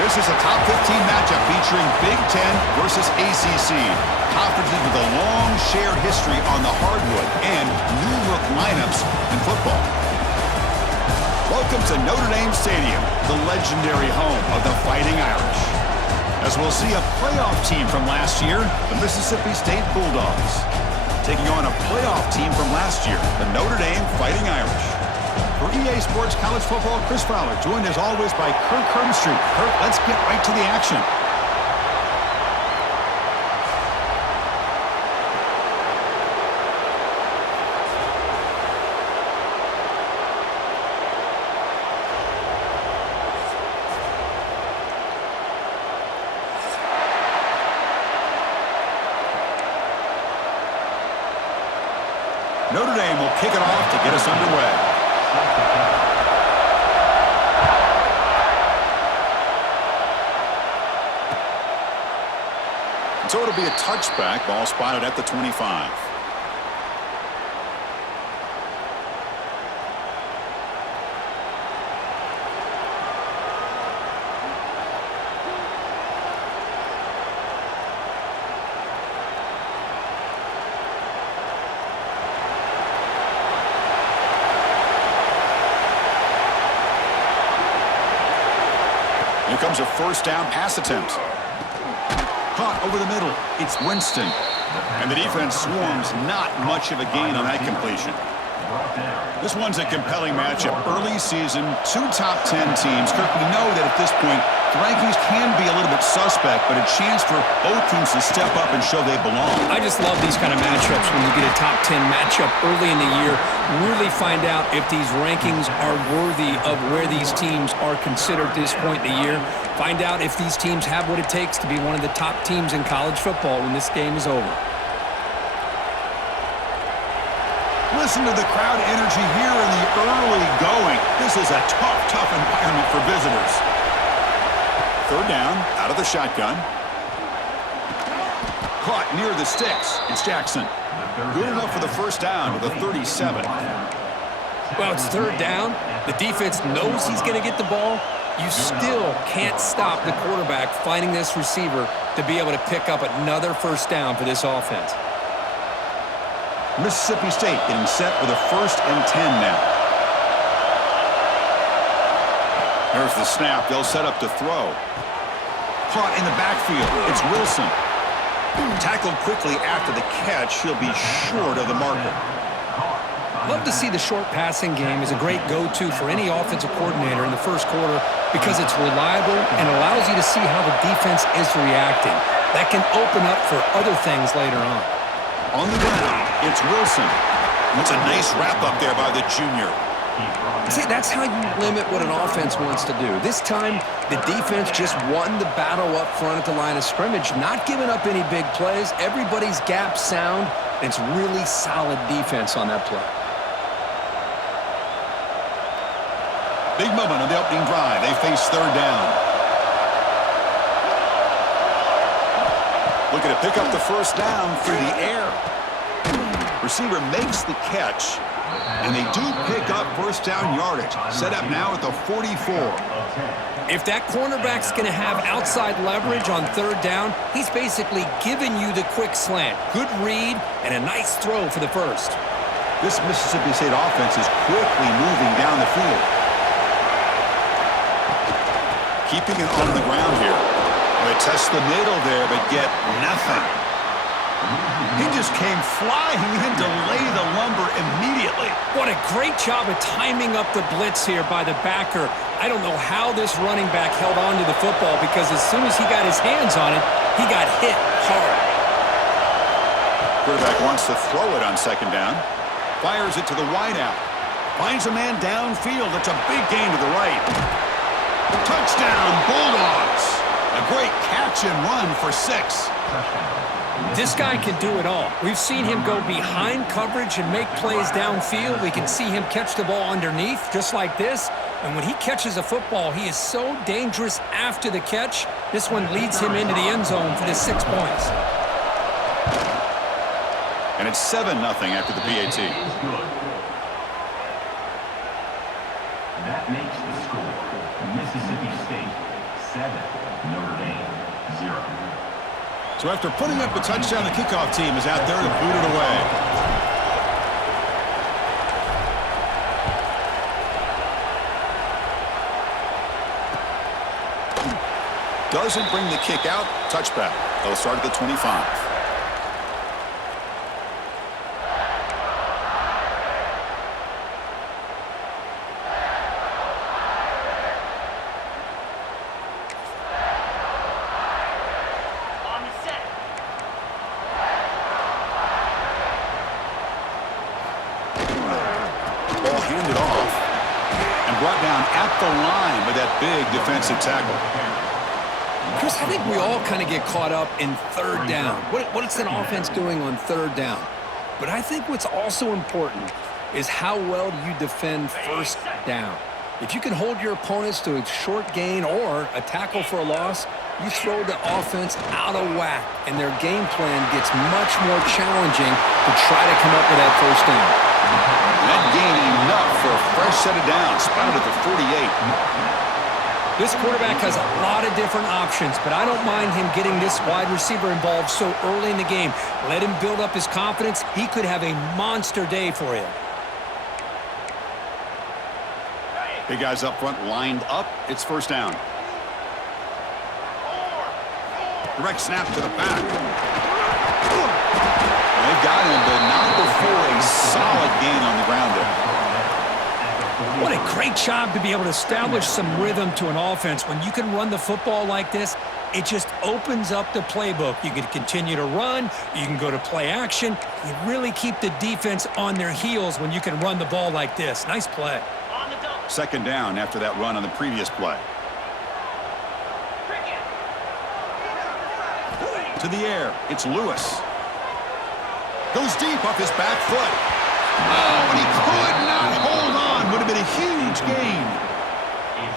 This is a top 15 matchup featuring Big Ten versus ACC. Conferences with a long shared history on the hardwood and new-look lineups in football. Welcome to Notre Dame Stadium, the legendary home of the Fighting Irish. As we'll see a playoff team from last year, the Mississippi State Bulldogs, taking on a playoff team from last year, the Notre Dame Fighting Irish. For EA Sports College Football, Chris Fowler, joined as always by Kirk Herbstreit. Kirk, let's get right to the action. Notre Dame will kick it off to get us underway. So it'll be a touchback, ball spotted at the 25. Here comes a first down pass attempt. Caught over the middle. It's Winston. And the defense swarms, not much of a gain on that completion. This one's a compelling matchup. Early season, two top 10 teams. Kirk, we know that at this point, the rankings can be a little bit suspect, but a chance for both teams to step up and show they belong. I just love these kind of matchups when you get a top 10 matchup early in the year. Really find out if these rankings are worthy of where these teams are considered at this point in the year. Find out if these teams have what it takes to be one of the top teams in college football when this game is over. Listen to the crowd energy here in the early going. This is a tough environment for visitors. Third down, out of the shotgun. Caught near the sticks. It's Jackson. Good enough for the first down to the 37. Well, it's third down. The defense knows he's going to get the ball. You still can't stop the quarterback finding this receiver to be able to pick up another first down for this offense. Mississippi State getting set with a 1st and 10 now. There's the snap. They'll set up to throw. Caught in the backfield. It's Wilson. Tackled quickly after the catch. He'll be short of the marker. Love to see the short passing game is a great go-to for any offensive coordinator in the first quarter because it's reliable and allows you to see how the defense is reacting. That can open up for other things later on. On the ground, it's Wilson. That's a nice wrap-up there by the junior. See, that's how you limit what an offense wants to do. This time, the defense just won the battle up front at the line of scrimmage, not giving up any big plays. Everybody's gap sound. It's really solid defense on that play. Big moment on the opening drive. They face third down. Looking to pick up the first down through the air. Receiver makes the catch, and they do pick up first down yardage. Set up now at the 44. If that cornerback's going to have outside leverage on third down, he's basically giving you the quick slant. Good read and a nice throw for the first. This Mississippi State offense is quickly moving down the field. Keeping it on the ground here. They test the middle there, but get nothing. He just came flying in to lay the lumber immediately. What a great job of timing up the blitz here by the backer. I don't know how this running back held on to the football because as soon as he got his hands on it, he got hit hard. Quarterback wants to throw it on second down. Fires it to the wideout. Finds a man downfield. It's a big gain to the right. Touchdown, Bulldogs. A great catch and run for 6. This guy can do it all. We've seen him go behind coverage and make plays downfield. We can see him catch the ball underneath, just like this. And when he catches a football, he is so dangerous after the catch. This one leads him into the end zone for the 6 points. And it's 7-0 after the PAT. That makes the score Mississippi State Notre Dame, 0. So after putting up a touchdown, the kickoff team is out there to boot it away. Doesn't bring the kick out. Touchback. They'll start at the 25. Ball handed off and brought down at the line with that big defensive tackle. Chris, I think we all kind of get caught up in third down. What's an offense doing on third down? But I think what's also important is how well do you defend first down. If you can hold your opponents to a short gain or a tackle for a loss, you throw the offense out of whack, and their game plan gets much more challenging to try to come up with that first down. That gain enough for a fresh set of downs, spotted at the 48. This quarterback has a lot of different options, but I don't mind him getting this wide receiver involved so early in the game. Let him build up his confidence. He could have a monster day for you. Big guys up front lined up. It's first down. Direct snap to the back. They've got him, but not before a solid gain on the ground there. What a great job to be able to establish some rhythm to an offense. When you can run the football like this, it just opens up the playbook. You can continue to run. You can go to play action. You really keep the defense on their heels when you can run the ball like this. Nice play. Second down after that run on the previous play. To the air. It's Lewis. Goes deep off his back foot. Oh, and he could not hold on. Would have been a huge gain.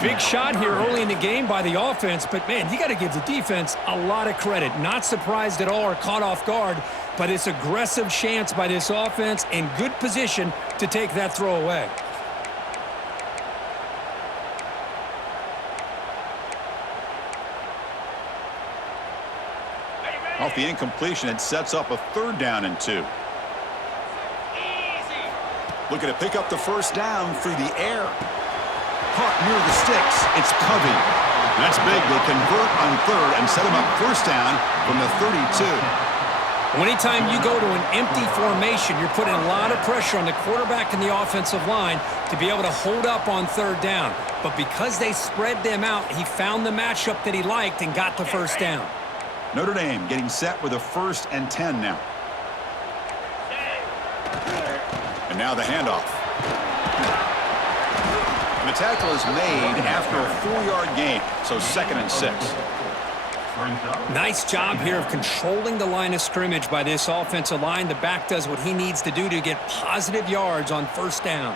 Big shot here early in the game by the offense, but, man, you got to give the defense a lot of credit. Not surprised at all or caught off guard, but it's aggressive chance by this offense in good position to take that throw away. Off the incompletion, it sets up a third down and 2. Looking to pick up the first down through the air. Caught near the sticks. It's Covey. That's big. They convert on third and set him up first down from the 32. Anytime you go to an empty formation, you're putting a lot of pressure on the quarterback and the offensive line to be able to hold up on third down. But because they spread them out, he found the matchup that he liked and got the first down. Notre Dame getting set with a 1st and 10 now. And now the handoff. And the tackle is made after a 4-yard gain, so 2nd and 6. Nice job here of controlling the line of scrimmage by this offensive line. The back does what he needs to do to get positive yards on first down.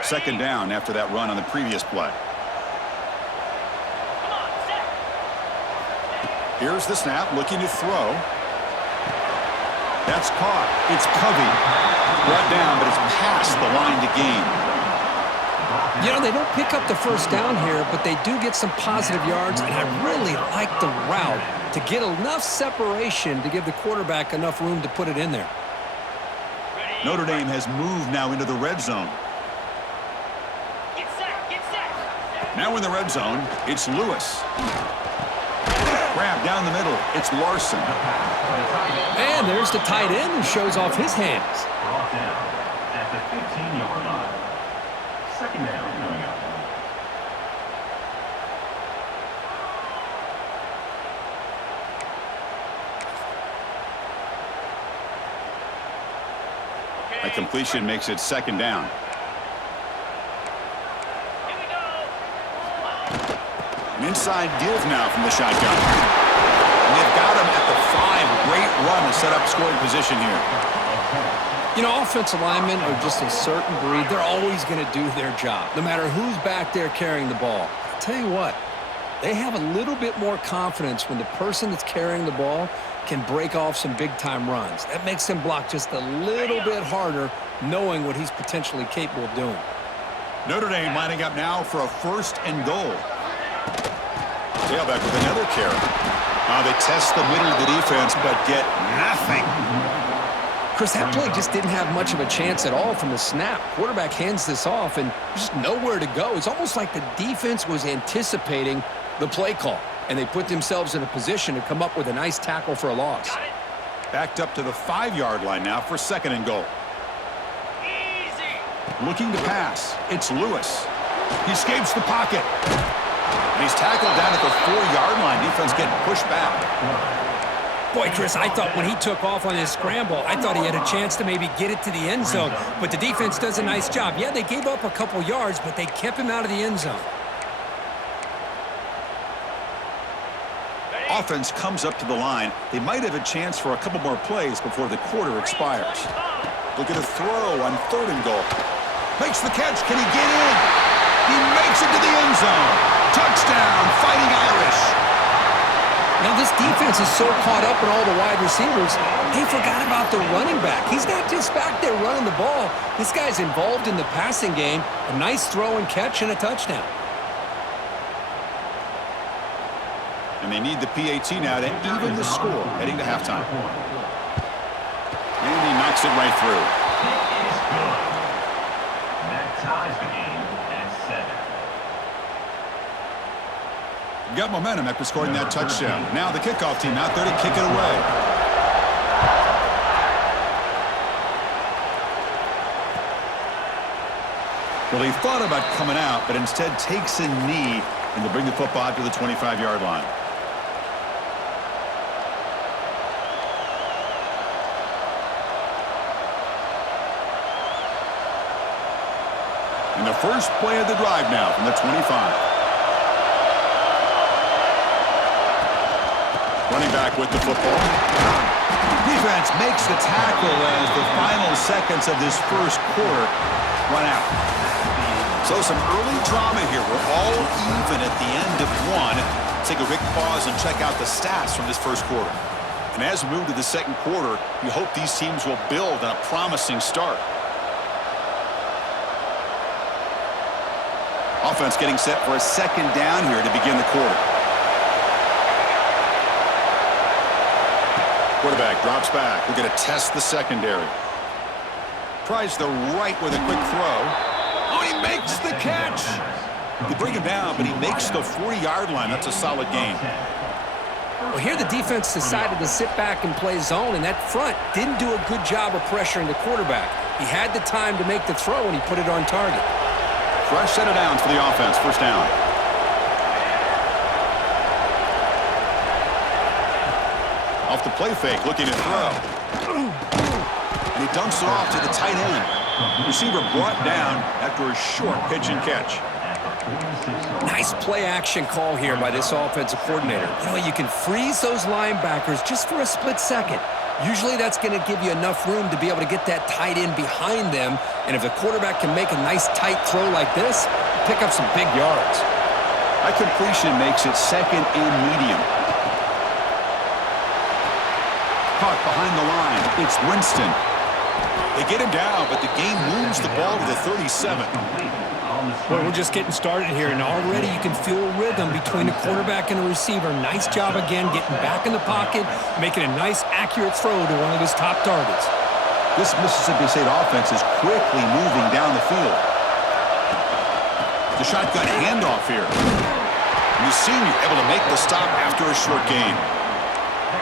2nd down after that run on the previous play. Here's the snap, looking to throw. That's caught. It's Covey. Brought down, but it's past the line to gain. You know, they don't pick up the first down here, but they do get some positive yards, and I really like the route to get enough separation to give the quarterback enough room to put it in there. Notre Dame has moved now into the red zone. Now in the red zone, it's Lewis. Grab down the middle. It's Larson. And there's the tight end who shows off his hands. Brought down at the 15-yard line. 2nd down coming up. A completion makes it 2nd down. An inside give now from the shotgun. And they've got him at the 5. Great run to set up scoring position here. You know, offensive linemen are just a certain breed. They're always going to do their job, no matter who's back there carrying the ball. I'll tell you what, they have a little bit more confidence when the person that's carrying the ball can break off some big-time runs. That makes them block just a little bit harder, knowing what he's potentially capable of doing. Notre Dame lining up now for a 1st and goal. Tailback with another carry. They test the middle of the defense, but get nothing. Chris, that play just didn't have much of a chance at all from the snap. Quarterback hands this off, and just nowhere to go. It's almost like the defense was anticipating the play call, and they put themselves in a position to come up with a nice tackle for a loss. Backed up to the 5-yard line now for 2nd and goal. Looking to pass. It's Lewis. He escapes the pocket. And he's tackled down at the 4-yard line. Defense getting pushed back. Boy, Chris, I thought when he took off on his scramble, I thought he had a chance to maybe get it to the end zone. But the defense does a nice job. Yeah, they gave up a couple yards, but they kept him out of the end zone. Offense comes up to the line. They might have a chance for a couple more plays before the quarter expires. Look at a throw on 3rd and goal. Makes the catch. Can he get in? He makes it to the end zone. Touchdown, Fighting Irish. Now, this defense is so caught up in all the wide receivers, they forgot about the running back. He's not just back there running the ball. This guy's involved in the passing game. A nice throw and catch and a touchdown. And they need the PAT now to even the score heading to halftime. And he knocks it right through. That ties the game at 7. Got momentum after scoring that touchdown. Now the kickoff team out there to kick it away. Well, he thought about coming out, but instead takes a knee and to bring the football out to the 25-yard line. And the first play of the drive now from the 25. Running back with the football. Defense makes the tackle as the final seconds of this first quarter run out. So some early drama here. We're all even at the end of one. Take a quick pause and check out the stats from this first quarter. And as we move to the second quarter, we hope these teams will build on a promising start. Offense getting set for a 2nd down here to begin the quarter. Quarterback drops back. We're going to test the secondary. Tries the right with a quick throw. Oh, he makes the catch. They bring him down, but he makes the 40-yard line. That's a solid gain. Well, here the defense decided to sit back and play zone, and that front didn't do a good job of pressuring the quarterback. He had the time to make the throw, and he put it on target. Fresh set of downs for the offense. 1st down. Off the play fake, looking to throw. And he dumps it off to the tight end. Receiver brought down after a short pitch and catch. Nice play action call here by this offensive coordinator. You know, you can freeze those linebackers just for a split second. Usually that's going to give you enough room to be able to get that tight end behind them. And if the quarterback can make a nice tight throw like this, pick up some big yards. That completion makes it 2nd and medium. Caught behind the line. It's Winston. They get him down, but the game moves the ball to the 37. Well, we're just getting started here, and already you can feel a rhythm between the quarterback and the receiver. Nice job again getting back in the pocket, making a nice, accurate throw to one of his top targets. This Mississippi State offense is quickly moving down the field. The shotgun handoff here. And the senior able to make the stop after a short gain.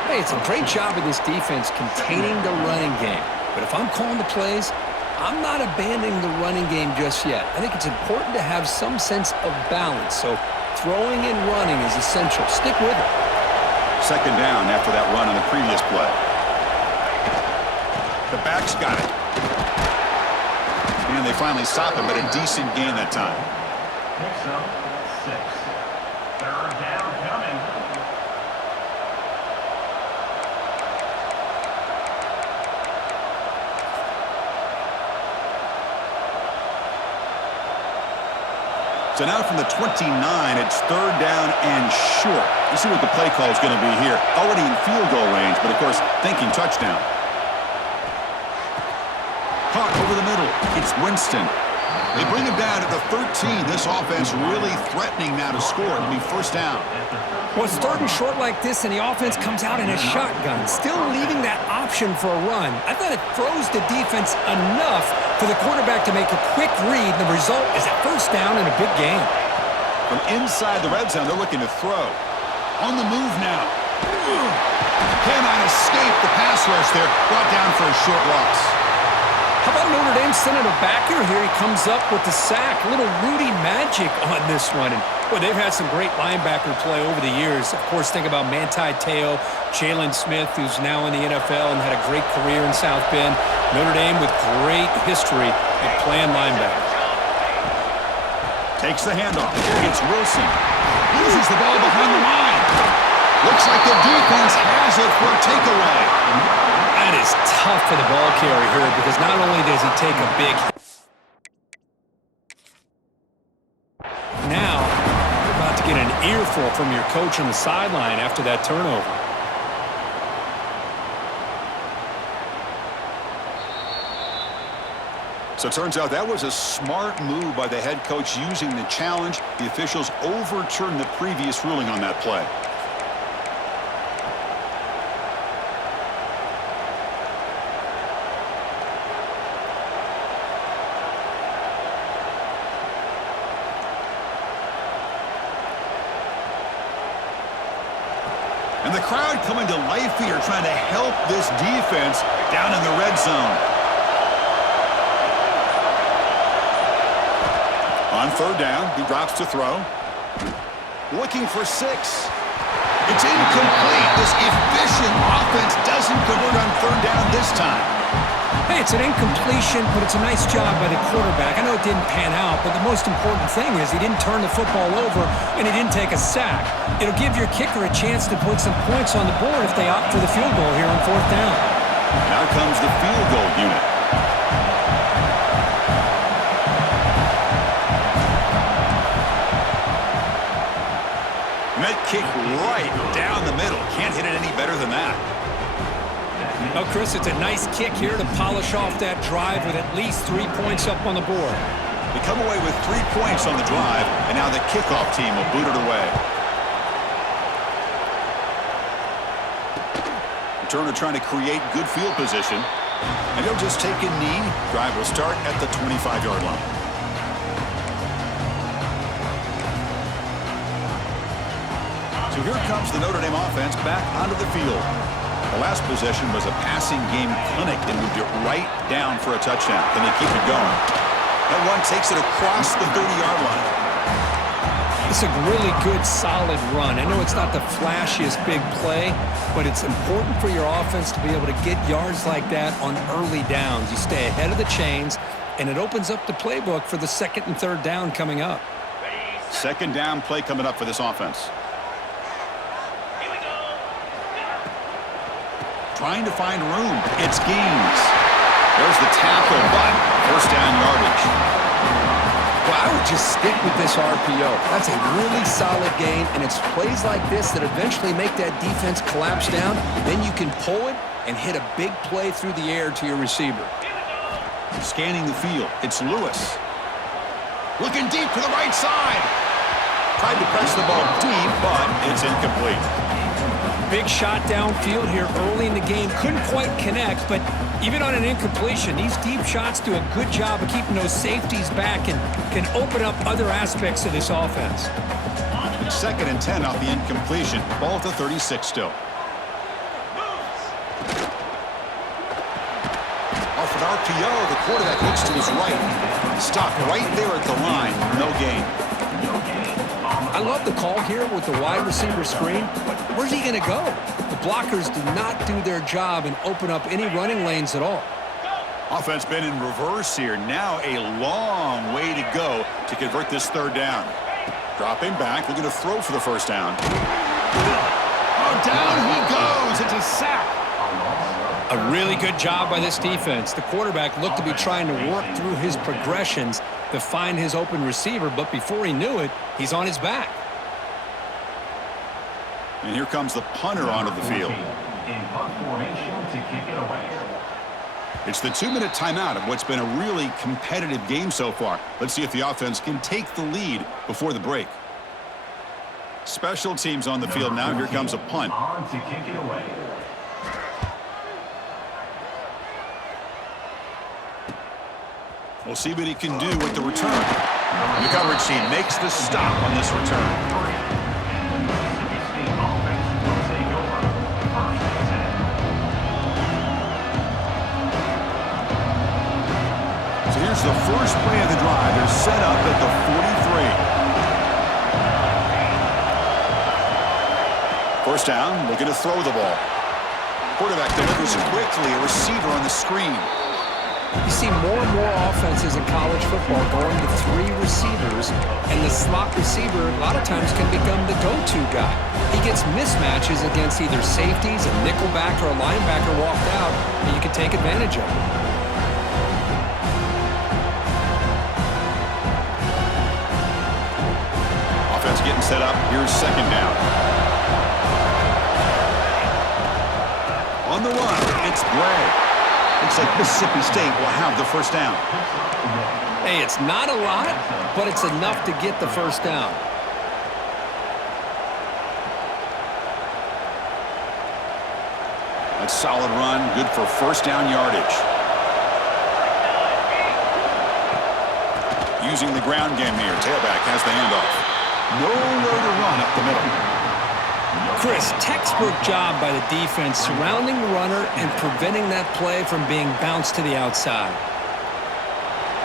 Hey, it's a great job of this defense containing the running game. But if I'm calling the plays, I'm not abandoning the running game just yet. I think it's important to have some sense of balance. So throwing and running is essential. Stick with it. 2nd down after that run on the previous play. The back's got it. And they finally stop him, but a decent gain that time. Picks up 6. 3rd down coming. So now from the 29, it's 3rd down and short. You see what the play call is going to be here. Already in field goal range, but of course, thinking touchdown. Caught over the middle. It's Winston. They bring him down at the 13. This offense really threatening now to score. It'll be first down. Well, it's third and short like this, and the offense comes out in a shotgun, still leaving that option for a run. I thought it throws the defense enough for the quarterback to make a quick read. The result is a first down and a big gain. From inside the red zone, they're looking to throw. On the move now. Cannot escape the pass rush there. Brought down for a short loss. How about Notre Dame sending a backer here? He comes up with the sack. A little Rudy magic on this one. And, boy, they've had some great linebacker play over the years. Of course, think about Manti Te'o, Jalen Smith, who's now in the NFL and had a great career in South Bend. Notre Dame with great history at playing linebacker. Takes the handoff. It's Wilson. Loses the ball behind the line. Looks like the defense has it for a takeaway. That is tough for the ball carrier here because not only does he take a big hit, now you're about to get an earful from your coach on the sideline after that turnover. So it turns out that was a smart move by the head coach using the challenge. The officials overturned the previous ruling on that play. And the crowd coming to life here, trying to help this defense down in the red zone. On third down, he drops to throw. Looking for 6. It's incomplete. This efficient offense doesn't convert on third down this time. Hey, it's an incompletion, but it's a nice job by the quarterback. I know it didn't pan out, but the most important thing is he didn't turn the football over and he didn't take a sack. It'll give your kicker a chance to put some points on the board if they opt for the field goal here on fourth down. Now comes the field goal unit. And that kick right down the middle. Can't hit it any better than that. Well, Chris, it's a nice kick here to polish off that drive with at least 3 points up on the board. They come away with 3 points on the drive, and now the kickoff team will boot it away. Returner trying to create good field position, and he'll just take a knee. Drive will start at the 25-yard line. So here comes the Notre Dame offense back onto the field. The last possession was a passing game clinic and moved it right down for a touchdown. Can they keep it going? That one takes it across the 30-yard line. It's a really good, solid run. I know it's not the flashiest big play, but it's important for your offense to be able to get yards like that on early downs. You stay ahead of the chains, and it opens up the playbook for the second and third down coming up. Second down play coming up for this offense. Trying to find room. It's Gaines. There's the tackle, but first down yardage. Well, I would just stick with this RPO. That's a really solid gain, and it's plays like this that eventually make that defense collapse down. Then you can pull it and hit a big play through the air to your receiver. Scanning the field. It's Lewis. Looking deep to the right side. Tried to press the ball deep, but it's incomplete. Big shot downfield here early in the game. Couldn't quite connect, but even on an incompletion, these deep shots do a good job of keeping those safeties back and can open up other aspects of this offense. It's second and 10 off the incompletion. Ball at the 36 still. Off an RPO, the quarterback looks to his right. Stopped right there at the line. No gain. I love the call here with the wide receiver screen. Where's he going to go? The blockers do not do their job and open up any running lanes at all. Offense been in reverse here. Now a long way to go to convert this third down. Dropping back, looking to throw for the first down. Oh, down he goes. It's a sack. A really good job by this defense. The quarterback looked to be trying to work through his progressions to find his open receiver, but before he knew it, he's on his back. And here comes the punter onto the field. In punt formation to kick it away. It's the 2-minute timeout of what's been a really competitive game so far. Let's see if the offense can take the lead before the break. Special teams on the field now. Here comes a punt. On to kick it away. We'll see what he can do with the return. The coverage team makes the stop on this return. So here's the first play of the drive. They're set up at the 43. First down, looking to throw the ball. Quarterback delivers quickly, a receiver on the screen. You see more and more offenses in college football going to 3 receivers, and the slot receiver a lot of times can become the go-to guy. He gets mismatches against either safeties, a nickelback, or a linebacker walked out, and you can take advantage of it. Offense getting set up. Here's second down. On the run, it's Gray. Looks like Mississippi State will have the first down. Hey, it's not a lot, but it's enough to get the first down. A solid run, good for first down yardage. Using the ground game here. Tailback has the handoff. Nowhere to run up the middle. Chris, textbook job by the defense surrounding the runner and preventing that play from being bounced to the outside.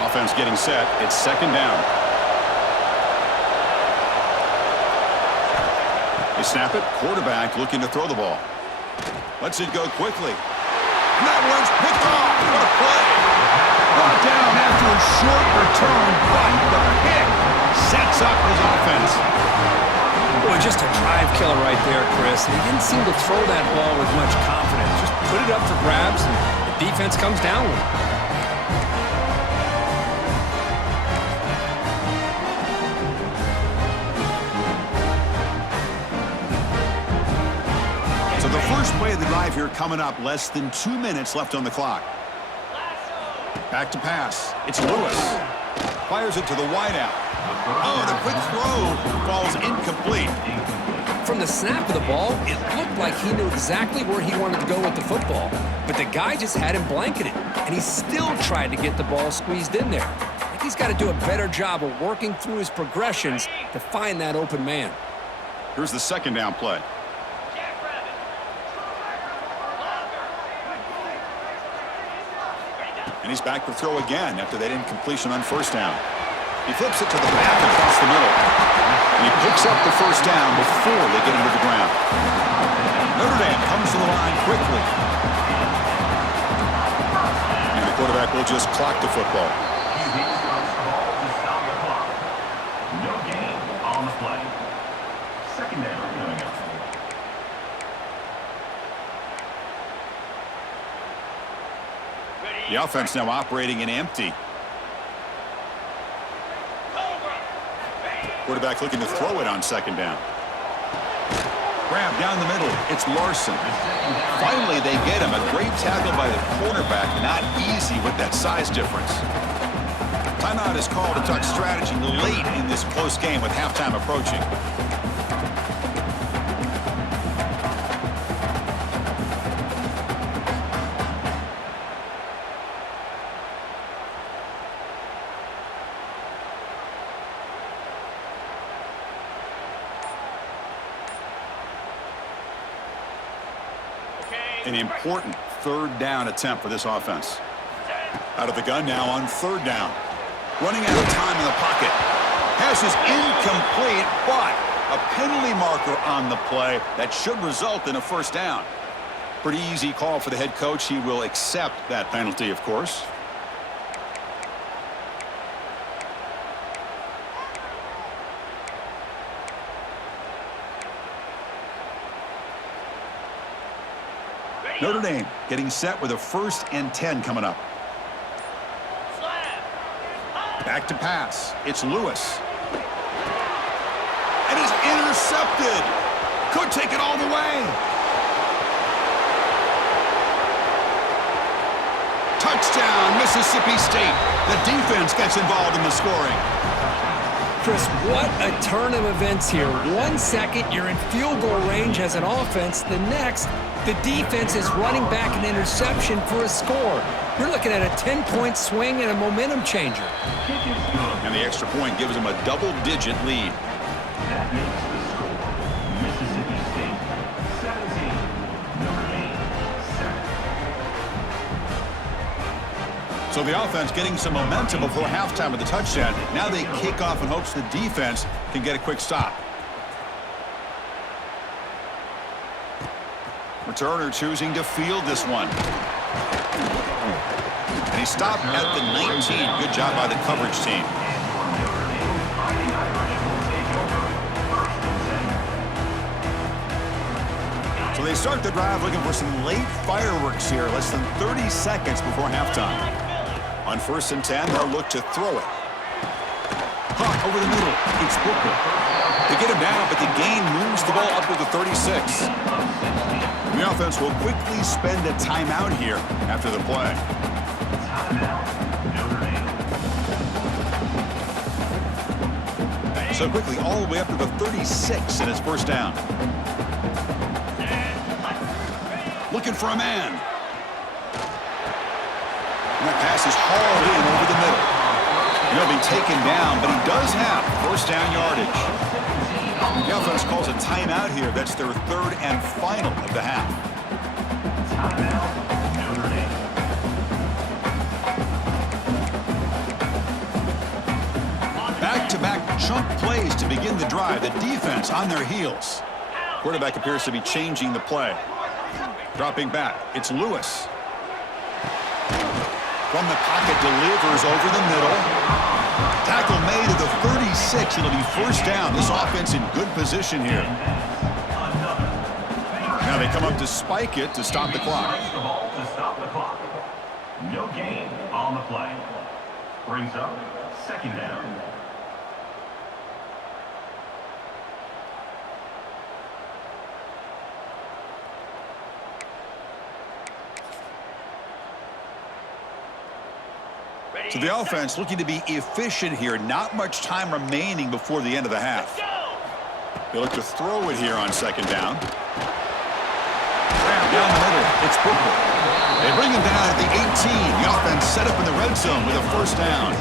Offense getting set. It's second down. They snap it. Quarterback looking to throw the ball. Lets it go quickly. And that one's picked off. What a play. Brought down after a short return, but the pick sets up his offense. Boy, just a drive killer right there, Chris. And he didn't seem to throw that ball with much confidence. Just put it up for grabs, and the defense comes down with it. So the first play of the drive here coming up. Less than 2 minutes left on the clock. Back to pass. It's Lewis. Fires it to the wideout. Oh, the quick throw falls incomplete. From the snap of the ball, it looked like he knew exactly where he wanted to go with the football. But the guy just had him blanketed, and he still tried to get the ball squeezed in there. I think he's got to do a better job of working through his progressions to find that open man. Here's the second down play. And he's back to throw again after that incompletion on first down. He flips it to the back across the middle. And he picks up the first down before they get him to the ground. Notre Dame comes to the line quickly. And the quarterback will just clock the football. No gain on the play. Second down coming up. The offense now operating in empty. Quarterback looking to throw it on second down. Grab down the middle. It's Larson. Finally, they get him. A great tackle by the quarterback. Not easy with that size difference. Timeout is called to talk strategy late in this close game with halftime approaching. An important third down attempt for this offense. Out of the gun now on third down. Running out of time in the pocket. Pass is incomplete, but a penalty marker on the play that should result in a first down. Pretty easy call for the head coach. He will accept that penalty, of course. Notre Dame getting set with a 1st and 10 coming up. Back to pass. It's Lewis. And he's intercepted. Could take it all the way. Touchdown, Mississippi State. The defense gets involved in the scoring. Chris, what a turn of events here. 1 second, you're in field goal range as an offense. The next, the defense is running back an interception for a score. You're looking at a 10-point swing and a momentum changer. And the extra point gives them a double-digit lead. That makes the score Mississippi State 17, Notre Dame 7. So the offense getting some momentum before halftime with the touchdown. Now they kick off in hopes the defense can get a quick stop. Returner choosing to field this one. And he stopped at the 19. Good job by the coverage team. So they start the drive looking for some late fireworks here, less than 30 seconds before halftime. On 1st and 10, they'll look to throw it. Hawk over the middle. It's Booker. They get him down, but the gain moves the ball up to the 36. The offense will quickly spend a timeout here after the play. So quickly, all the way up to the 36 in his first down. Looking for a man. And that pass is hauled in over the middle. He'll be taken down, but he does have first down yardage. The offense calls a timeout here. That's their 3rd and final of the half. Back-to-back chunk plays to begin the drive. The defense on their heels. Quarterback appears to be changing the play. Dropping back. It's Lewis. From the pocket, delivers over the middle. Tackle made at the 36. It'll be first down. This offense in good position here. Now they come up to spike it to stop the clock. No gain on the play. Brings up 2nd down. So the offense looking to be efficient here. Not much time remaining before the end of the half. They look to throw it here on 2nd down. Down the middle, it's Booker. They bring him down at the 18. The offense set up in the red zone with a first down.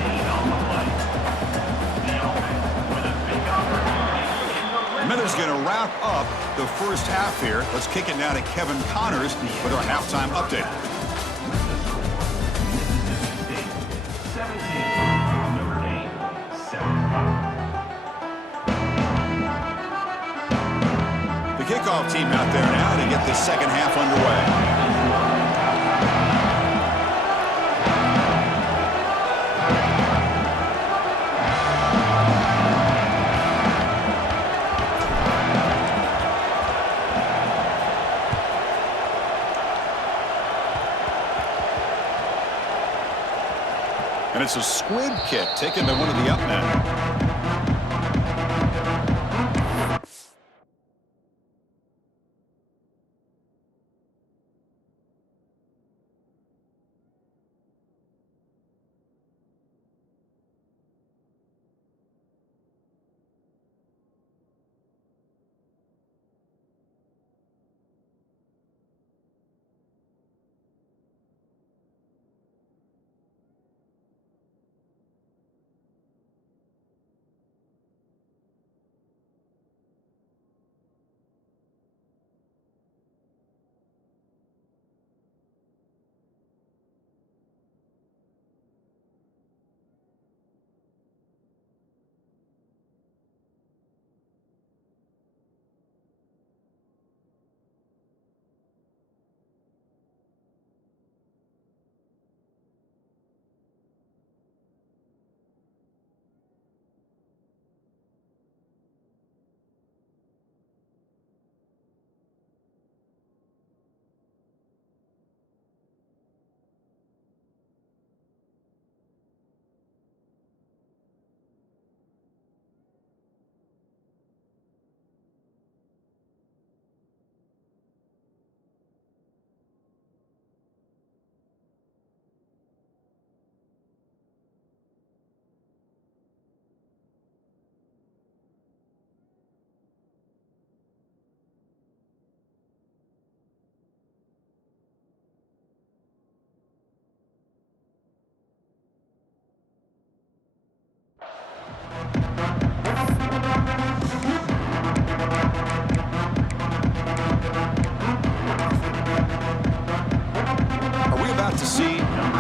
The Minutes going to wrap up the first half here. Let's kick it now to Kevin Connors with our halftime update. Kickoff team out there now to get the second half underway. And it's a squib kick taken by one of the up men.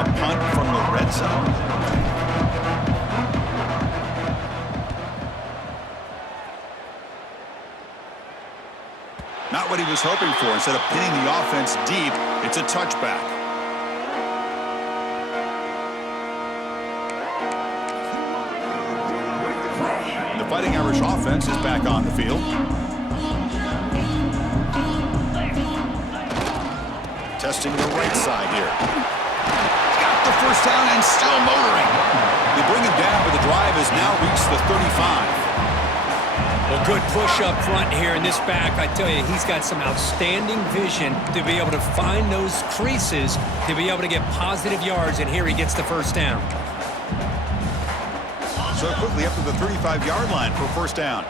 a punt from the red zone. Not what he was hoping for. Instead of pinning the offense deep, it's a touchback. The Fighting Irish offense is back on the field. Testing the right side here. Got the first down and still motoring. They bring him down, but the drive has now reached the 35. Well, good push up front here in this back. I tell you, he's got some outstanding vision to be able to find those creases, to be able to get positive yards, and here he gets the first down. So quickly up to the 35-yard line for first down.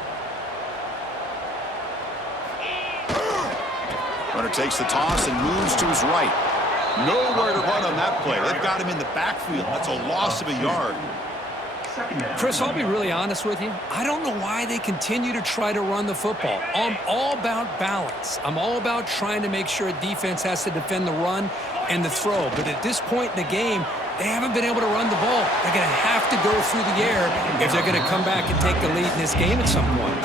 Runner takes the toss and moves to his right. Nowhere to run on that play. They've got him in the backfield. That's a loss of a yard. Chris, I'll be really honest with you. I don't know why they continue to try to run the football. I'm all about balance. I'm all about trying to make sure a defense has to defend the run and the throw. But at this point in the game, they haven't been able to run the ball. They're going to have to go through the air if they're going to come back and take the lead in this game at some point.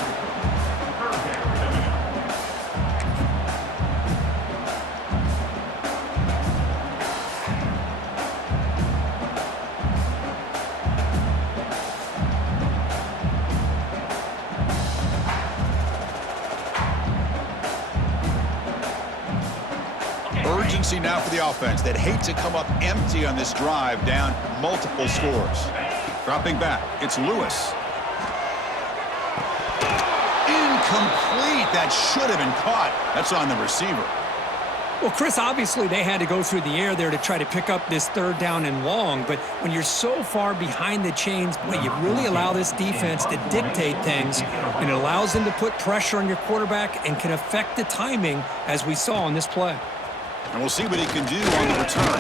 Urgency now for the offense that hate to come up empty on this drive, down multiple scores. Dropping back, it's Lewis. Incomplete. That should have been caught. That's on the receiver. Well, Chris, obviously they had to go through the air there to try to pick up this third down and long, but when you're so far behind the chains, boy, you really allow this defense to dictate things, and it allows them to put pressure on your quarterback and can affect the timing, as we saw on this play. And we'll see what he can do on the return.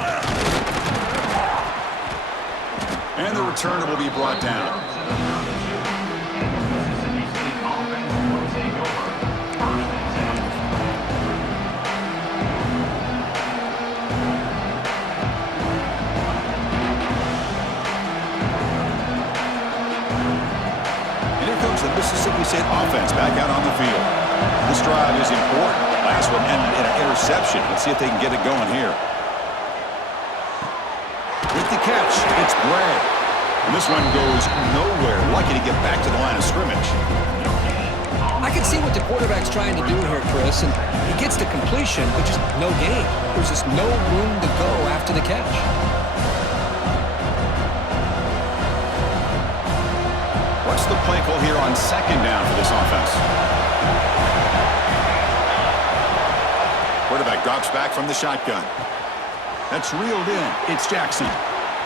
And the returner will be brought down. And here comes the Mississippi State offense back out on the field. This drive is important. Last one ended in an interception. Let's see if they can get it going here. With the catch, it's Gray. And this one goes nowhere. Lucky to get back to the line of scrimmage. I can see what the quarterback's trying to do here, Chris, and he gets the completion, but just no gain. There's just no room to go after the catch. What's the play call here on second down for this offense? Quarterback drops back from the shotgun. That's reeled in. It's Jackson.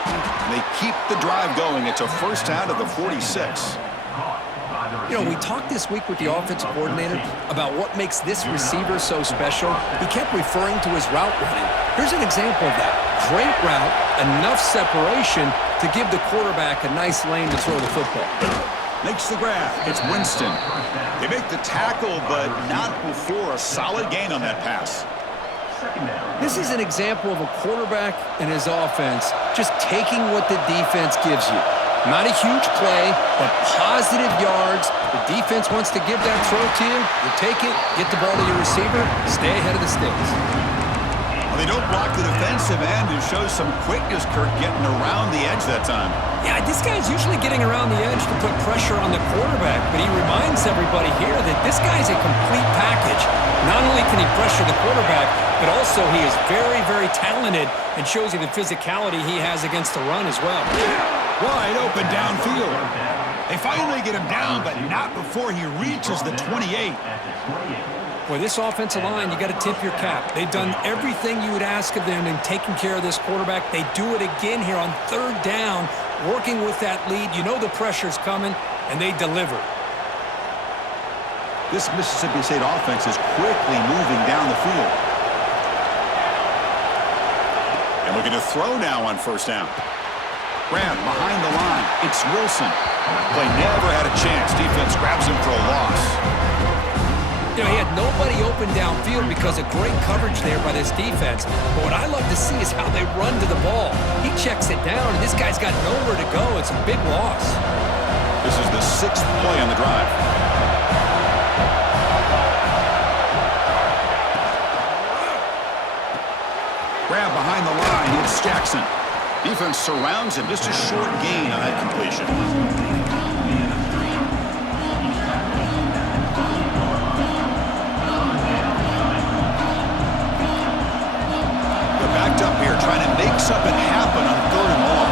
And they keep the drive going. It's a first down at the 46. You know, we talked this week with the offensive coordinator about what makes this receiver so special. He kept referring to his route running. Here's an example of that. Great route, enough separation to give the quarterback a nice lane to throw the football. Makes the grab. It's Winston. They make the tackle, but not before a solid gain on that pass. This is an example of a quarterback and his offense just taking what the defense gives you. Not a huge play, but positive yards. The defense wants to give that throw to you. You take it, get the ball to your receiver, stay ahead of the sticks. Well, they don't block the defensive end and show some quickness, Kirk, getting around the edge that time. Yeah, this guy's usually getting around the edge to put pressure on the quarterback, but he reminds everybody here that this guy's a complete package. Not only can he pressure the quarterback, but also he is very, very talented and shows you the physicality he has against the run as well. Wide open downfield. They finally get him down, but not before he reaches the 28. Boy, this offensive line, you got to tip your cap. They've done everything you would ask of them in taking care of this quarterback. They do it again here on third down, working with that lead. You know the pressure's coming, and they deliver. This Mississippi State offense is quickly moving down the field. And looking to throw now on first down. Graham behind the line. It's Wilson. Play never had a chance. Defense grabs him for a loss. You know, he had nobody open downfield because of great coverage there by this defense. But what I love to see is how they run to the ball. He checks it down, and this guy's got nowhere to go. It's a big loss. This is the 6th play on the drive. Grab behind the line. It's Jackson. Defense surrounds him. Just a short gain on that completion. They're backed up here trying to make something happen on 3rd and long.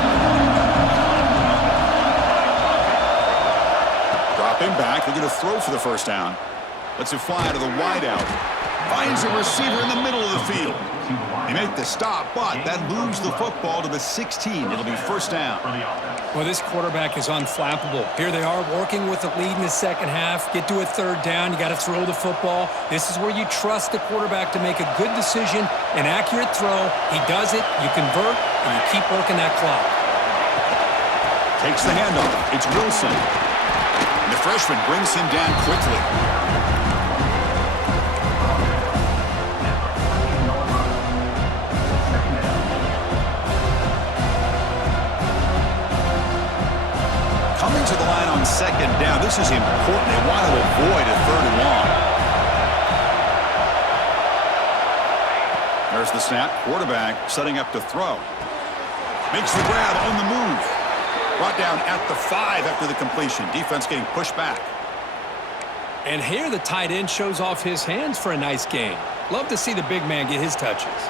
Dropping back. They're going to throw for the first down. Lets it fly to the wideout. Finds a receiver in the middle of the field. He made the stop, but that moves the football to the 16. It'll be first down. Well, this quarterback is unflappable. Here they are working with the lead in the second half. Get to a 3rd down. You got to throw the football. This is where you trust the quarterback to make a good decision, an accurate throw. He does it. You convert, and you keep working that clock. Takes the handoff. It's Wilson. And the freshman brings him down quickly. Coming to the line on 2nd down. This is important. They want to avoid a 3rd and long. There's the snap. Quarterback setting up to throw. Makes the grab on the move. Brought down at the 5 after the completion. Defense getting pushed back. And here the tight end shows off his hands for a nice gain. Love to see the big man get his touches.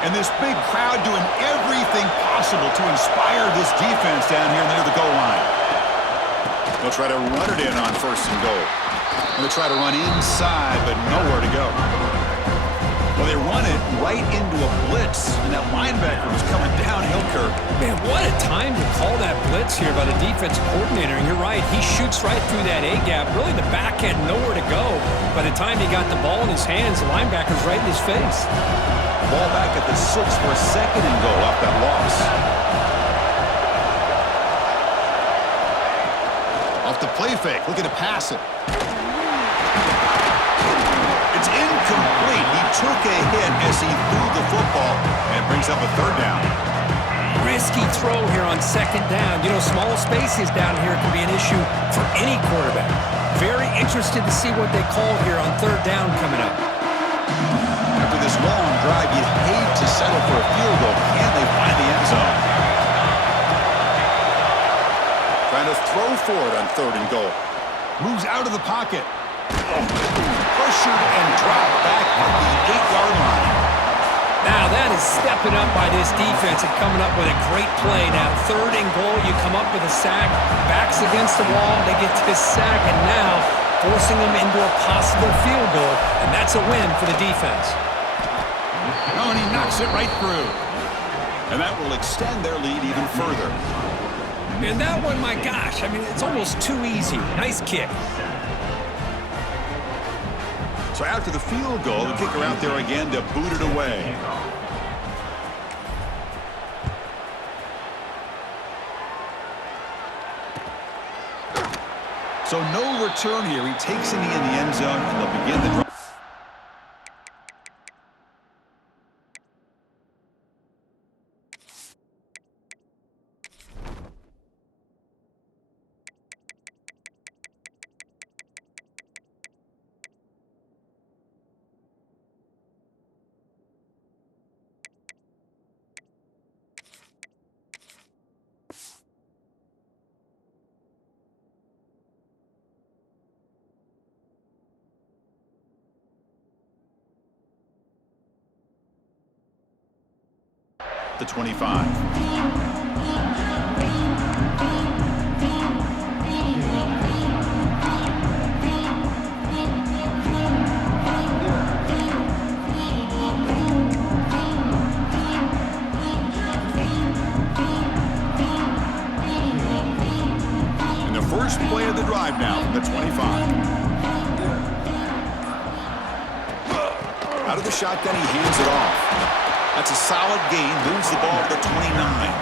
And this big crowd doing everything possible to inspire this defense down here near the goal line. They'll try to run it in on 1st and goal. And they'll try to run inside, but nowhere to go. Well, they run it right into a blitz, and that linebacker was coming downhill curve. Man, what a time to call that blitz here by the defensive coordinator. And you're right, he shoots right through that A-gap. Really, the back had nowhere to go. By the time he got the ball in his hands, the linebacker's right in his face. Ball back at the 6 for a 2nd and goal off that loss. Off the play fake, looking to pass it. It's incomplete. He took a hit as he threw the football, and brings up a 3rd down. Risky throw here on 2nd down. You know, small spaces down here can be an issue for any quarterback. Very interested to see what they call here on 3rd down coming up. After this long drive, you'd hate to settle for a field goal. Can they find the end zone? Trying to throw for it on 3rd and goal. Moves out of the pocket. Pressured and dropped back at the 8-yard line. Now that is stepping up by this defense and coming up with a great play. Now 3rd and goal, you come up with a sack. Backs against the wall. They get this sack, and now forcing them into a possible field goal, and that's a win for the defense. Oh, and he knocks it right through. And that will extend their lead even further. And that one, my gosh, I mean, it's almost too easy. Nice kick. So after the field goal, the kicker out there again to boot it away. So no return here. He takes it in the end zone, and they'll begin the drive. The 25. And the first play of the drive now from the 25. Out of the shotgun, he hands it off. That's a solid gain, moves the ball to the 29.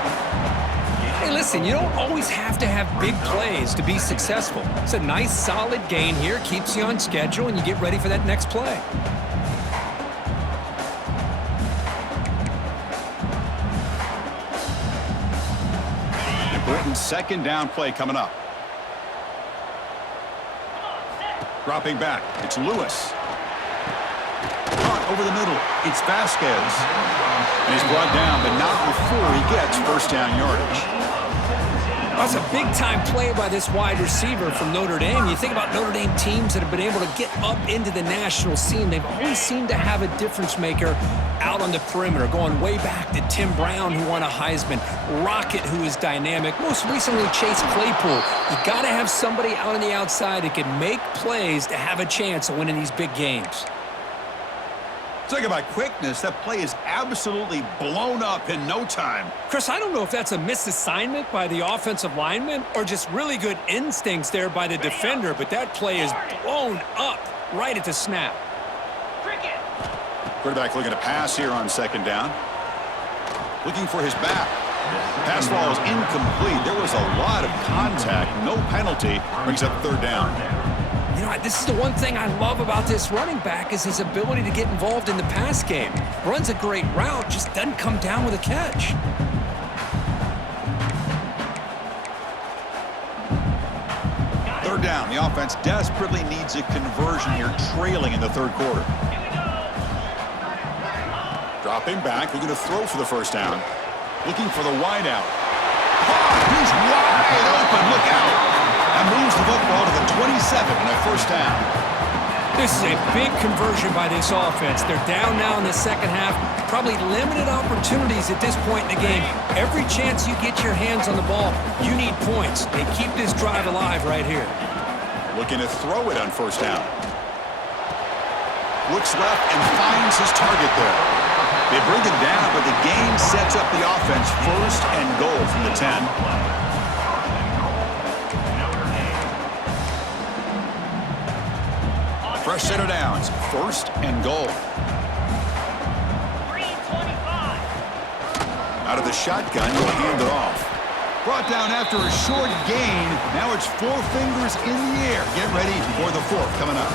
Hey, listen, you don't always have to have big plays to be successful. It's a nice, solid gain here, keeps you on schedule, and you get ready for that next play. Britain's second down play coming up. Dropping back, it's Lewis. Caught over the middle, it's Vasquez. And he's brought down, but not before he gets first down yardage. That's a big-time play by this wide receiver from Notre Dame. You think about Notre Dame teams that have been able to get up into the national scene. They've always seemed to have a difference maker out on the perimeter, going way back to Tim Brown, who won a Heisman, Rocket, who is dynamic, most recently Chase Claypool. You got to have somebody out on the outside that can make plays to have a chance of winning these big games. Talk about quickness. That play is absolutely blown up in no time. Chris, I don't know if that's a misassignment by the offensive lineman or just really good instincts there by the defender, but that play is blown up right at the snap. Quarterback looking to pass here on second down. Looking for his back. Pass ball is incomplete. There was a lot of contact. No penalty. Brings up third down. You know, this is the one thing I love about this running back is his ability to get involved in the pass game. Runs a great route, just doesn't come down with a catch. Third down. The offense desperately needs a conversion here, trailing in the third quarter. Dropping back, looking to throw for the first down. Looking for the wide out. He's wide open. Look out. That moves the football to the 27 and a first down. This is a big conversion by this offense. They're down now in the second half. Probably limited opportunities at this point in the game. Every chance you get your hands on the ball, you need points. They keep this drive alive right here. Looking to throw it on first down. Looks left and finds his target there. They bring it down, but the game sets up the offense first and goal from the 10. Fresh set of downs, first and goal. Out of the shotgun, he'll hand it off. Brought down after a short gain. Now it's four fingers in the air. Get ready for the fourth coming up.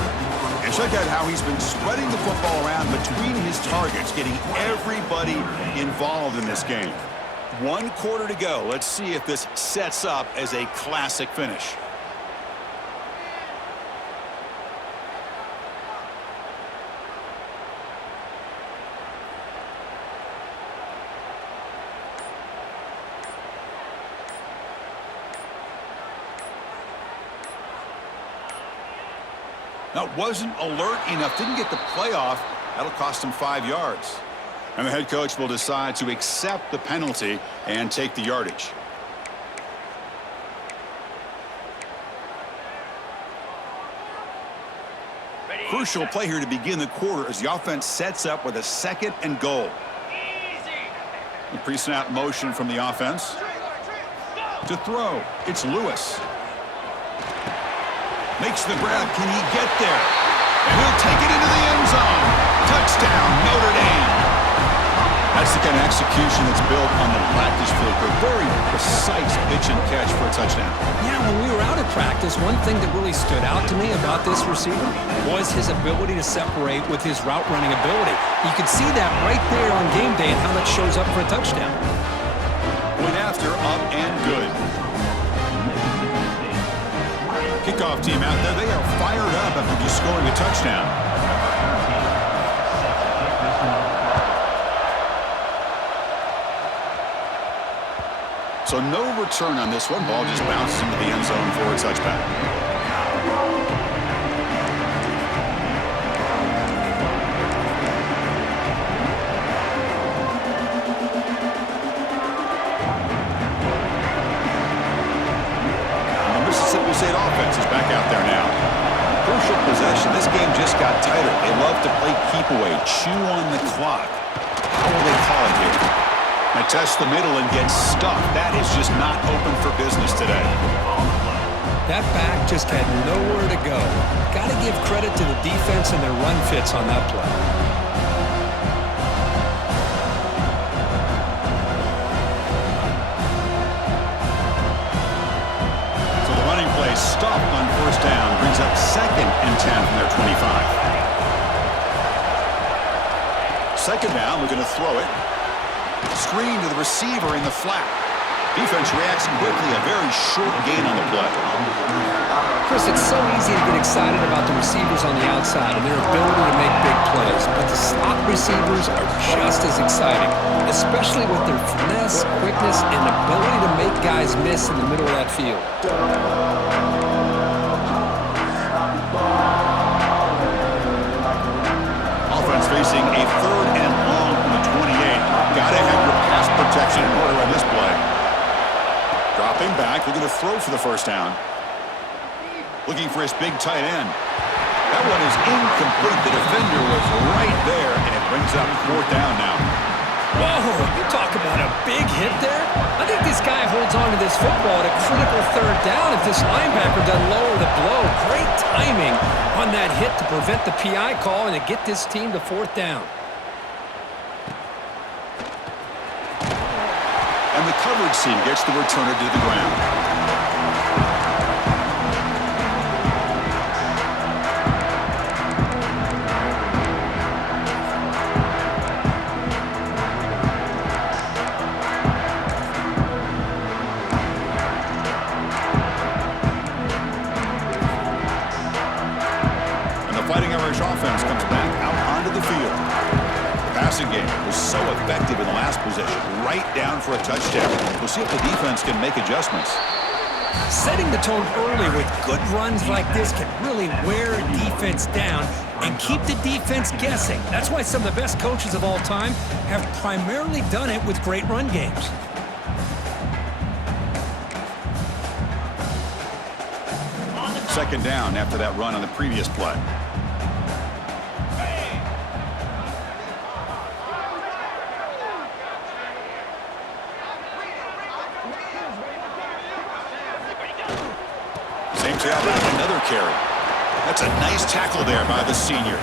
And check out how he's been spreading the football around between his targets, getting everybody involved in this game. 1 quarter to go. Let's see if this sets up as a classic finish. Now, wasn't alert enough, didn't get the play off. That'll cost him 5 yards. And the head coach will decide to accept the penalty and take the yardage. Crucial play here to begin the quarter as the offense sets up with a second and goal. The pre-snap motion from the offense. To throw, it's Lewis. Makes the grab. Can he get there? And he'll take it into the end zone. Touchdown, Notre Dame. That's the kind of execution that's built on the practice field. A very precise pitch and catch for a touchdown. Yeah, when we were out at practice, one thing that really stood out to me about this receiver was his ability to separate with his route running ability. You could see that right there on game day and how that shows up for a touchdown. Point after, up and good. Kickoff team out there, they are fired up after just scoring a touchdown. So no return on this one. Ball just bounces into the end zone for a touchback. State offense is back out there now. Crucial possession. This game just got tighter. They love to play keep away, chew on the clock. How will they call it here? They test the middle and get stuck. That is just not open for business today. That back just had nowhere to go. Got to give credit to the defense and their run fits on that play. They stop on first down. Brings up 2nd and 10 from their 25. Second down, looking to throw it. Screen to the receiver in the flat. Defense reacts quickly. A very short gain on the play. Chris, it's so easy to get excited about the receivers on the outside and their ability to make big plays, but the slot receivers are just as exciting, especially with their finesse, quickness, and ability to make guys miss in the middle of that field. Offense facing a 3rd and long from the 28. Gotta have your pass protection in order on this play. Dropping back, looking to throw for the first down. Looking for his big tight end. That one is incomplete. The defender was right there, and it brings up 4th down now. Whoa, you talk about a big hit there. I think this guy holds on to this football at a critical 3rd down if this linebacker doesn't lower the blow. Great timing on that hit to prevent the PI call and to get this team to 4th down. And the coverage team gets the returner to the ground. Offense comes back out onto the field. The passing game was so effective in the last possession, right down for a touchdown. We'll see if the defense can make adjustments. Setting the tone early with good runs like this can really wear a defense down and keep the defense guessing. That's why some of the best coaches of all time have primarily done it with great run games. Second down after that run on the previous play. Another carry. That's a nice tackle there by the senior.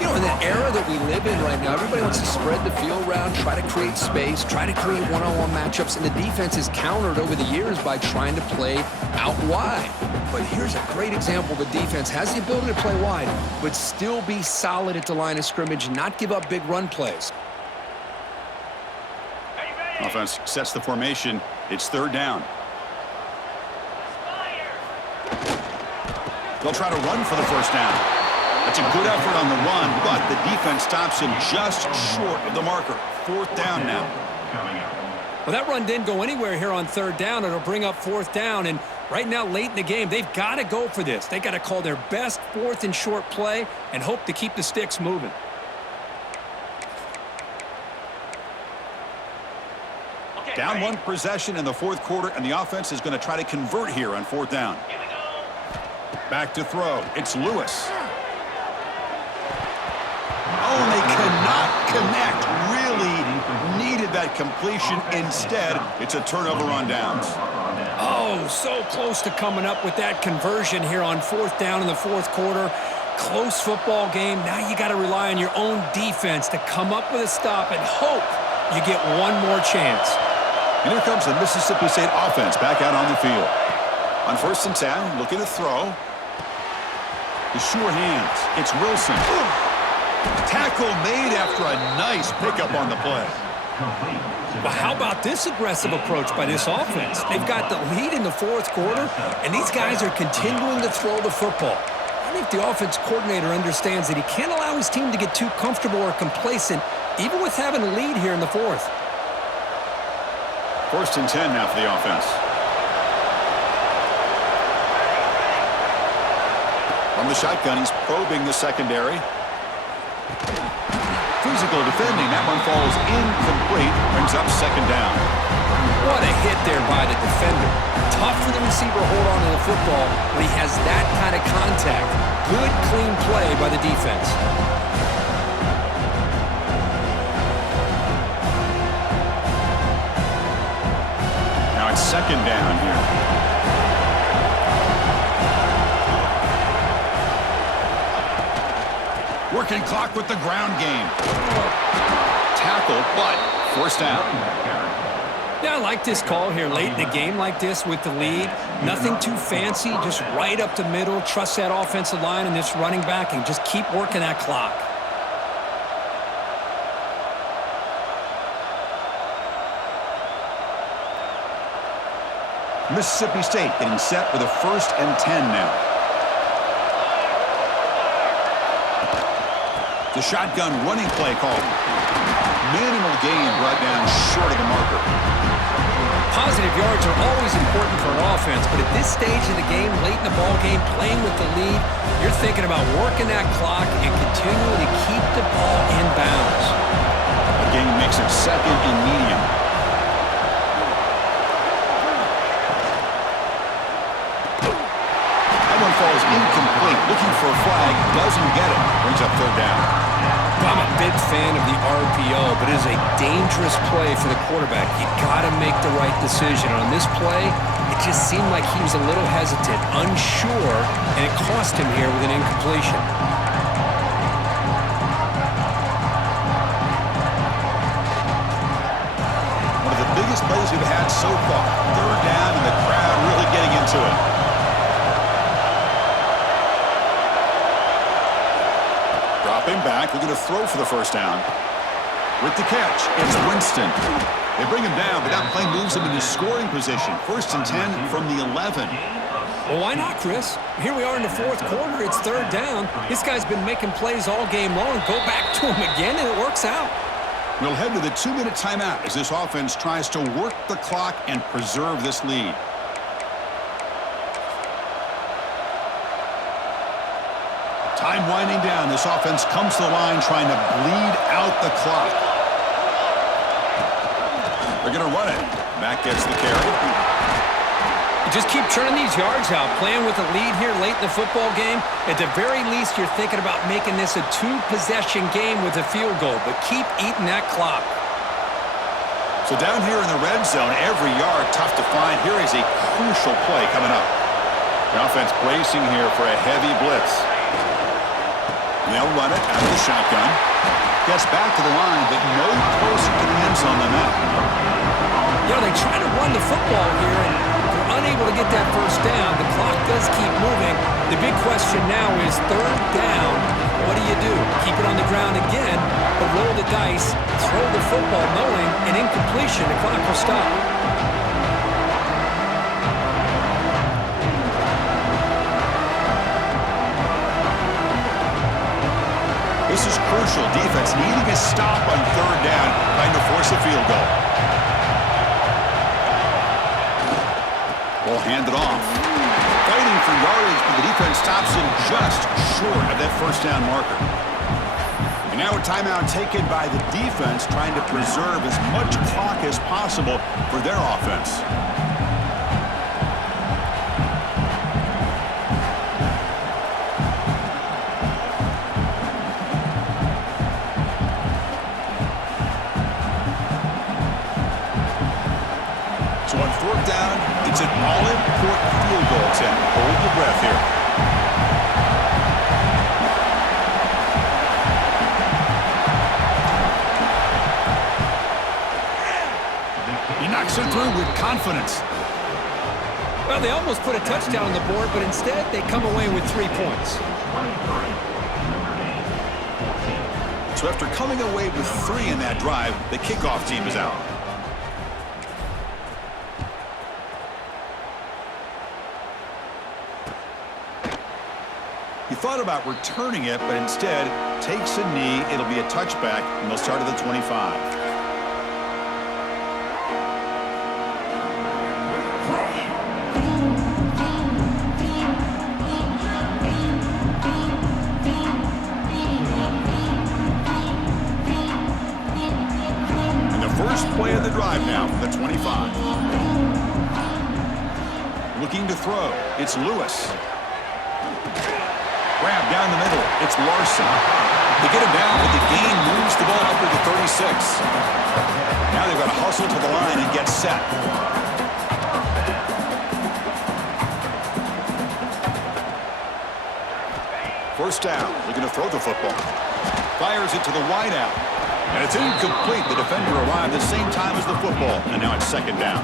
You know, in the era that we live in right now, everybody wants to spread the field around, try to create space, try to create one-on-one matchups, and the defense is countered over the years by trying to play out wide. But here's a great example. The defense has the ability to play wide, but still be solid at the line of scrimmage, not give up big run plays. Offense sets the formation. It's 3rd down. They'll try to run for the first down. That's a good effort on the run, but the defense stops him just short of the marker. 4th down now. Well, that run didn't go anywhere here on 3rd down. It'll bring up 4th down, and right now, late in the game, they've got to go for this. They've got to call their best 4th and short play and hope to keep the sticks moving. Down 1 possession in the 4th quarter, and the offense is going to try to convert here on 4th down. Back to throw. It's Lewis. Oh, they cannot connect. Really needed that completion. Instead, it's a turnover on downs. Oh, so close to coming up with that conversion here on 4th down in the 4th quarter. Close football game. Now you got to rely on your own defense to come up with a stop and hope you get one more chance. And here comes the Mississippi State offense back out on the field. On 1st and 10, looking to throw. The sure hands. It's Wilson. Tackle made after a nice pickup on the play. Well, how about this aggressive approach by this offense? They've got the lead in the 4th quarter, and these guys are continuing to throw the football. I think the offense coordinator understands that he can't allow his team to get too comfortable or complacent, even with having a lead here in the 4th. 1st and 10 now for the offense. From the shotgun, he's probing the secondary. Physical defending. That one falls incomplete. Brings up 2nd down. What a hit there by the defender. Tough for the receiver to hold on to the football when he has that kind of contact. Good, clean play by the defense. Now it's 2nd down here. Working clock with the ground game. Tackle, but 1st down. Yeah, I like this call here late in the game like this with the lead. Nothing too fancy, just right up the middle. Trust that offensive line and this running back and just keep working that clock. Mississippi State getting set for the 1st and 10 now. The shotgun running play called. Minimal gain brought down short of the marker. Positive yards are always important for an offense, but at this stage of the game, late in the ball game, playing with the lead, you're thinking about working that clock and continuing to keep the ball in bounds. The game makes it 2nd and medium. That one falls incomplete. Looking for a flag, doesn't get it. Brings up 3rd down. I'm a big fan of the RPO, but it is a dangerous play for the quarterback. You got to make the right decision. On this play, it just seemed like he was a little hesitant, unsure, and it cost him here with an incompletion. One of the biggest plays we've had so far. 3rd down, and the crowd really getting into it. Dropping back, looking to throw for the 1st down. With the catch, it's Winston. They bring him down, but that play moves him into scoring position. 1st and 10 from the 11. Well, why not, Chris? Here we are in the 4th quarter. It's 3rd down. This guy's been making plays all game long. Go back to him again, and it works out. We'll head to the 2-minute timeout as this offense tries to work the clock and preserve this lead. Time winding down. This offense comes to the line trying to bleed out the clock. They're going to run it. Mack gets the carry. Just keep churning these yards out. Playing with a lead here late in the football game. At the very least, you're thinking about making this a 2-possession game with a field goal, but keep eating that clock. So down here in the red zone, every yard tough to find. Here is a crucial play coming up. The offense bracing here for a heavy blitz. And they'll run it out of the shotgun. Gets back to the line, but no closer to the end zone than that. Yeah, they try to run the football here, and they're unable to get that 1st down. The clock does keep moving. The big question now is 3rd down. What do? Keep it on the ground again, but roll the dice, throw the football, knowing an incompletion, the clock will stop. This is crucial. Defense needing a stop on 3rd down, trying to force a field goal. Ball handed off. Fighting for yardage, but the defense stops him just short of that 1st down marker. And now a timeout taken by the defense, trying to preserve as much clock as possible for their offense. So on 4th down, it's an all-important field goal attempt. Hold your breath here. He knocks it through with confidence. Well, they almost put a touchdown on the board, but instead they come away with 3 points. So after coming away with 3 in that drive, the kickoff team is out. He thought about returning it, but instead takes a knee. It'll be a touchback, and they'll start at the 25. And the first play of the drive now from the 25. Looking to throw. It's Lewis. Grab down the middle. It's Larson. They get him down, but the gain moves the ball up to the 36. Now they've got to hustle to the line and get set. First down. Looking to throw the football. Fires it to the wideout. And it's incomplete. The defender arrived at the same time as the football. And now it's second down.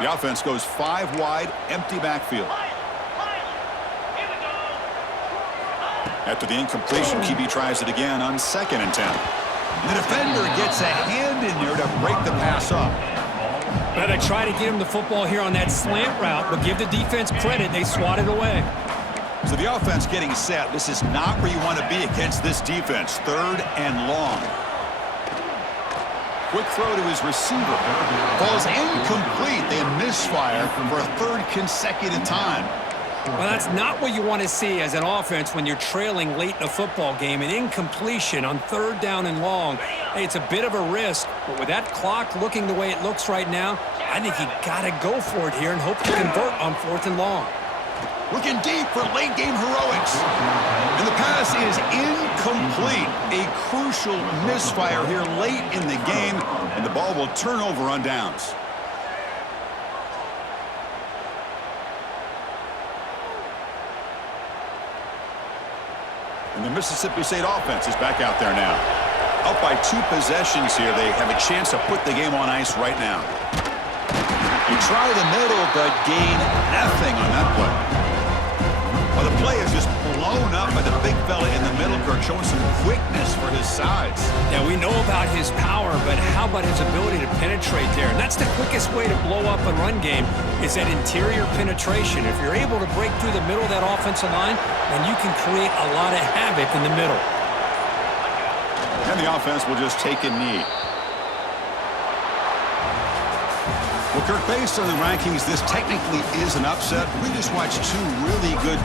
The offense goes 5 wide, empty backfield. After the incompletion, QB tries it again on 2nd and 10. The defender gets a hand in there to break the pass up. Well, they try to get him the football here on that slant route, but give the defense credit. They swat it away. So the offense getting set. This is not where you want to be against this defense. 3rd and long. Quick throw to his receiver. Falls incomplete. They misfire for a 3rd consecutive time. Well, that's not what you want to see as an offense when you're trailing late in a football game. An incompletion on 3rd down and long. Hey, it's a bit of a risk, but with that clock looking the way it looks right now, I think you got to go for it here and hope to convert on 4th and long. Looking deep for late-game heroics. And the pass is incomplete. A crucial misfire here late in the game, and the ball will turn over on downs. And the Mississippi State offense is back out there now. Up by 2 possessions here. They have a chance to put the game on ice right now. You try the middle, but gain nothing on that play. Well, the play is just blown up by the big fella in the middle, Kirk, showing some quickness for his size. Yeah, we know about his power, but how about his ability to penetrate there? And that's the quickest way to blow up a run game is that interior penetration. If you're able to break through the middle of that offensive line, then you can create a lot of havoc in the middle. And the offense will just take a knee. Well, Kirk, based on the rankings, this technically is an upset. We just watched 2 really good